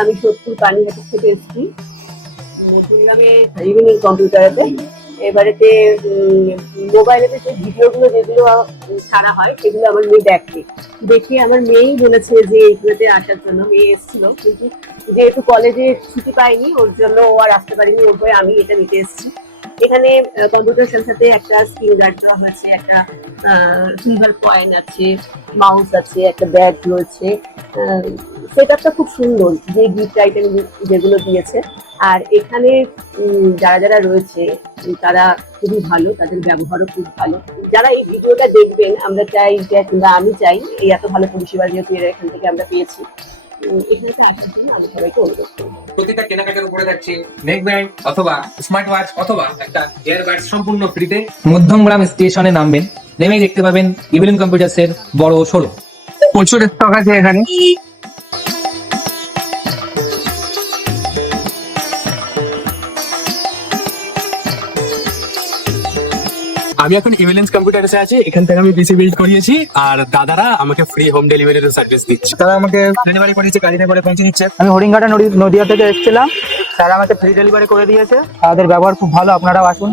আমি সত্যি পানিহাটি থেকে এসেছি কুড়িগ্রামে ইভিনিং কম্পিউটারেতে। এবারেতে মোবাইলেতে যে ভিডিওগুলো যেগুলো ছাড়া হয় সেগুলো আমার মেয়ে দেখে আমার মেয়েই বলেছে যে এইগুলোতে আসার জন্য। মেয়ে এসেছিল কিন্তু যেহেতু কলেজে ছুটি পাইনি ওর জন্য ও আর আসতে পারিনি, ওর ভয়ে আমি এটা নিতে এসেছি। এখানে কম্পিউটার সাথে একটা স্ক্রিন গার্ড দেওয়া আছে, একটা সিলভার কয়েন আছে, মাউস আছে, একটা ব্যাগ রয়েছে। সেটআপটা খুব সুন্দর, যে গিফট আইটেম যেগুলো দিয়েছে। আর এখানে যারা যারা রয়েছে তারা খুবই ভালো, তাদের ব্যবহারও খুব ভালো। যারা এই ভিডিওটা দেখবেন, আমরা চাই যে, কিংবা আমি চাই, এই এত ভালো পরিষেবা যেহেতু এখান থেকে আমরা পেয়েছি, এখানে আসার জন্য আমি সবাইকে অনুরোধ করবো। প্রতিটা কেনাকাটার উপরে যাচ্ছে নেক ব্যান্ড অথবা স্মার্ট ওয়াচ অথবা একটা ইয়ারবাডস সম্পূর্ণ ফ্রিতে। মধ্যমগ্রাম স্টেশনে নামবেন, নেমেই দেখতে পাবেন ইভিনিং কম্পিউটার্সের বড় শোরুম। প্রচুর স্টক আছে এখানে। আমি এখন ইভিলেন্স কম্পিউটার্সে আছি, এখান থেকে আমি পিসি বিল্ড করিয়েছি আর দাদারা আমাকে ফ্রি হোম ডেলিভারির সার্ভিস দিচ্ছে। তারা আমাকে ডেলিভারি করেছে, গাড়িতে করে পৌঁছে দিচ্ছে। আমি হরিণঘাটা নদিয়া থেকে এসেছিলাম, তারা আমাকে ফ্রি ডেলিভারি করে দিয়েছে। তাদের ব্যবহার খুব ভালো, আপনারাও আসুন।